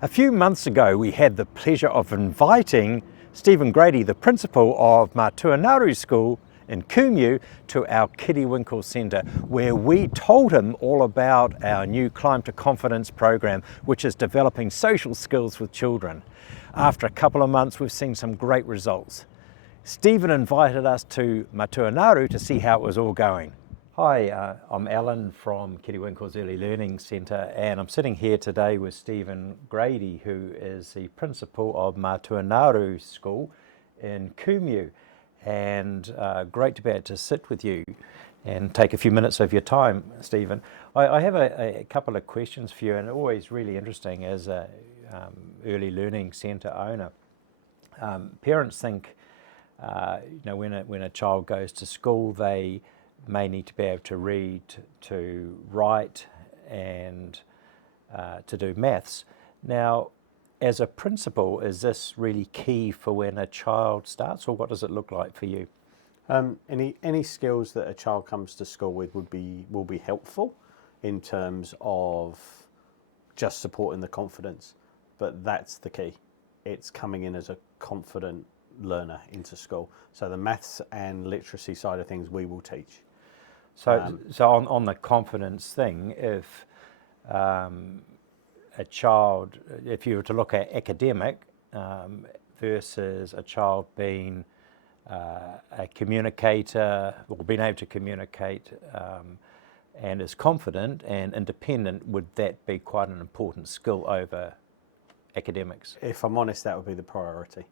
A few months ago we had the pleasure of inviting Stephen Grady, the principal of Matua Ngaru School in Kumeū, to our Kiddywinkles Centre, where we told him all about our new Climb to Confidence program, which is developing social skills with children. After a couple of months we've seen some great results. Stephen invited us to Matua Ngaru to see how it was all going. Hi, I'm Alan from Kiddywinkles Early Learning Centre, and I'm sitting here today with Stephen Grady, who is the principal of Matua Ngaru School in Kumeū. And great to be able to sit with you and take a few minutes of your time, Stephen. I have a couple of questions for you, and always really interesting as a early learning centre owner. Parents think, when a child goes to school, they may need to be able to read, to write, and to do maths. Now, as a principal, is this really key for when a child starts, or what does it look like for you? Any skills that a child comes to school with will be helpful in terms of just supporting the confidence, but that's the key. It's coming in as a confident learner into school. So the maths and literacy side of things we will teach. So on the confidence thing, if a child, if you were to look at academic versus a child being a communicator, or being able to communicate and is confident and independent, would that be quite an important skill over academics? If I'm honest, that would be the priority.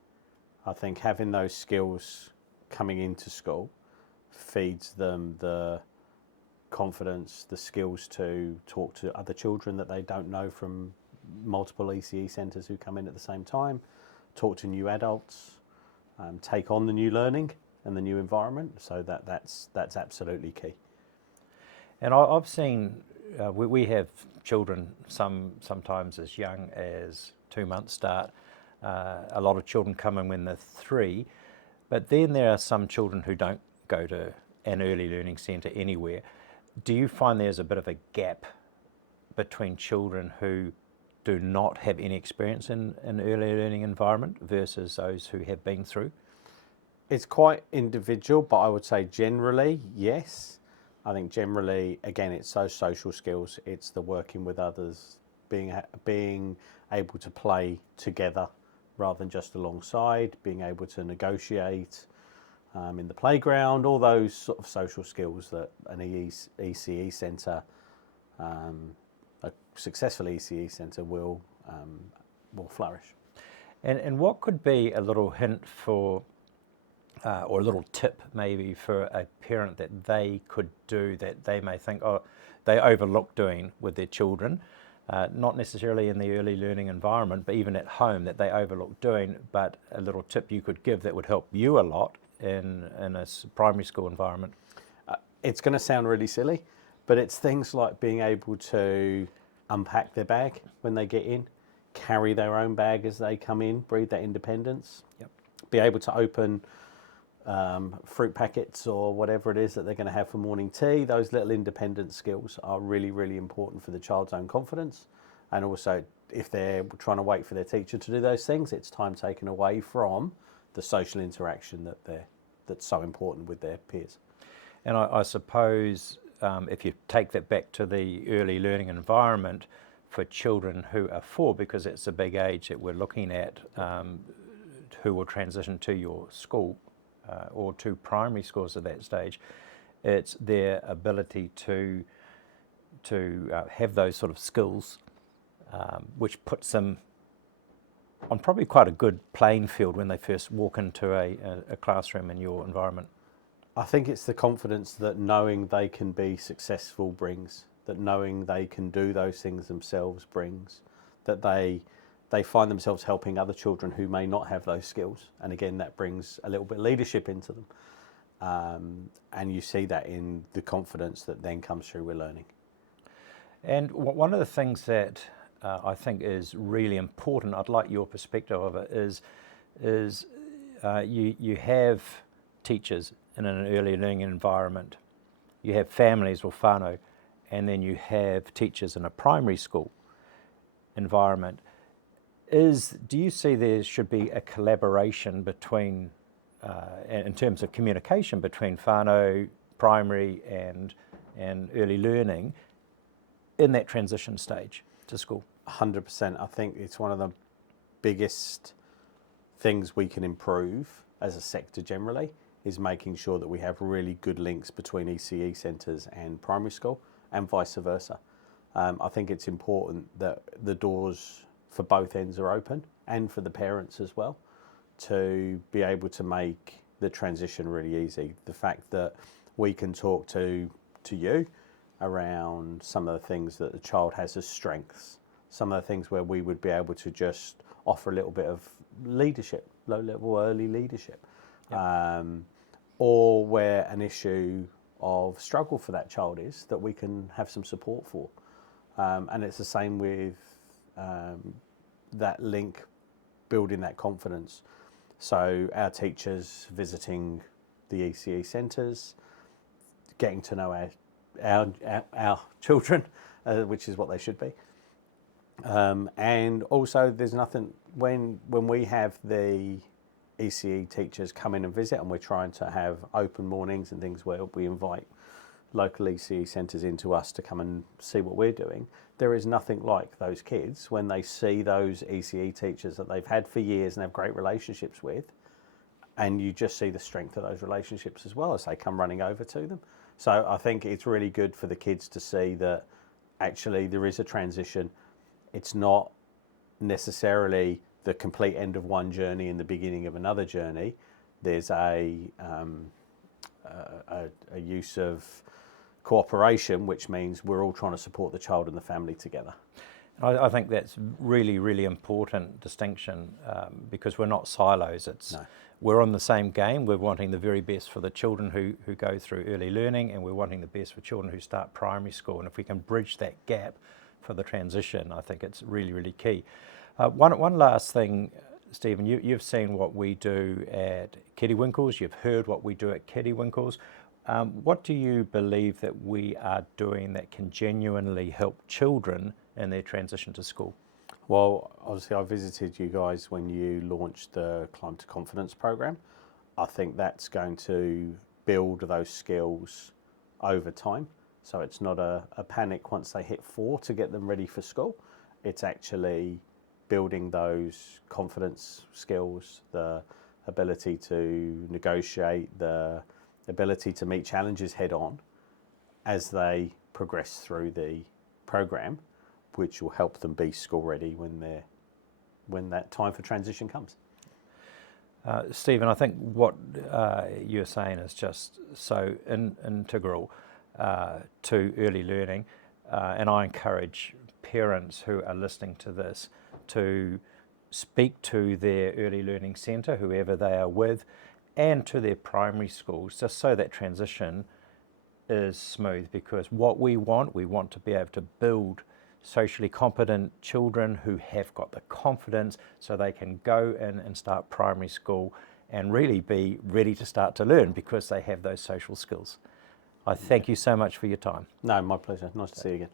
I think having those skills coming into school feeds them the confidence, the skills to talk to other children that they don't know from multiple ECE centres who come in at the same time, talk to new adults, take on the new learning and the new environment. So that's absolutely key. And I've seen, we have children sometimes as young as 2 months start. A lot of children come in when they're 3, but then there are some children who don't go to an early learning centre anywhere. Do you find there's a bit of a gap between children who do not have any experience in an early learning environment versus those who have been through? It's quite individual, but I would say generally, yes. I think generally, again, it's those social skills. It's the working with others, being able to play together rather than just alongside, being able to negotiate in the playground, all those sort of social skills that an ECE centre, a successful ECE centre will flourish. And what could be a little hint for, or a little tip maybe for a parent that they could do that they may think, oh, they overlook doing with their children, not necessarily in the early learning environment, but even at home, that they overlook doing, but a little tip you could give that would help you a lot in a primary school environment? It's going to sound really silly, but it's things like being able to unpack their bag when they get in, carry their own bag as they come in, breathe that independence, be able to open fruit packets or whatever it is that they're going to have for morning tea. Those little independent skills are really, really important for the child's own confidence. And also, if they're trying to wait for their teacher to do those things, it's time taken away from the social interaction that's so important with their peers. And I suppose if you take that back to the early learning environment for children who are 4, because it's a big age that we're looking at, who will transition to your school or to primary schools at that stage, it's their ability to have those sort of skills, which puts them on probably quite a good playing field when they first walk into a classroom in your environment. I think it's the confidence that knowing they can be successful brings, that knowing they can do those things themselves brings, that they find themselves helping other children who may not have those skills. And again, that brings a little bit of leadership into them. And you see that in the confidence that then comes through with learning. And one of the things that I think is really important, I'd like your perspective of it, is you have teachers in an early learning environment, you have families or whānau, and then you have teachers in a primary school environment. Do you see there should be a collaboration between, in terms of communication between whānau, primary and early learning in that transition stage to school? 100%. I think it's one of the biggest things we can improve as a sector generally is making sure that we have really good links between ECE centres and primary school and vice versa. I think it's important that the doors for both ends are open and for the parents as well to be able to make the transition really easy. The fact that we can talk to you around some of the things that the child has as strengths, some of the things where we would be able to just offer a little bit of leadership, low-level early leadership, or where an issue of struggle for that child is that we can have some support for. And it's the same with that link, building that confidence. So our teachers visiting the ECE centres, getting to know our children, which is what they should be. And also there's nothing, when we have the ECE teachers come in and visit, and we're trying to have open mornings and things where we invite local ECE centres into us to come and see what we're doing, there is nothing like those kids when they see those ECE teachers that they've had for years and have great relationships with, and you just see the strength of those relationships as well as they come running over to them. So I think it's really good for the kids to see that actually there is a transition. It's not necessarily the complete end of one journey and the beginning of another journey. There's a use of cooperation, which means we're all trying to support the child and the family together. I think that's really, really important distinction because we're not silos. We're on the same game. We're wanting the very best for the children who go through early learning, and we're wanting the best for children who start primary school. And if we can bridge that gap for the transition, I think it's really, really key. One last thing, Stephen, you've seen what we do at Kiddywinkles. You've heard what we do at Kiddywinkles. What do you believe that we are doing that can genuinely help children in their transition to school? Well, obviously I visited you guys when you launched the Climb to Confidence program. I think that's going to build those skills over time. So it's not a panic once they hit 4 to get them ready for school. It's actually building those confidence skills, the ability to negotiate, the ability to meet challenges head on as they progress through the program, which will help them be school ready when that time for transition comes. Stephen, I think what you're saying is just so integral to early learning, and I encourage parents who are listening to this to speak to their early learning centre, whoever they are with, and to their primary schools, just so that transition is smooth. Because what we want to be able to build socially competent children who have got the confidence so they can go in and start primary school and really be ready to start to learn because they have those social skills. I thank you so much for your time. No, my pleasure. Nice to see you again.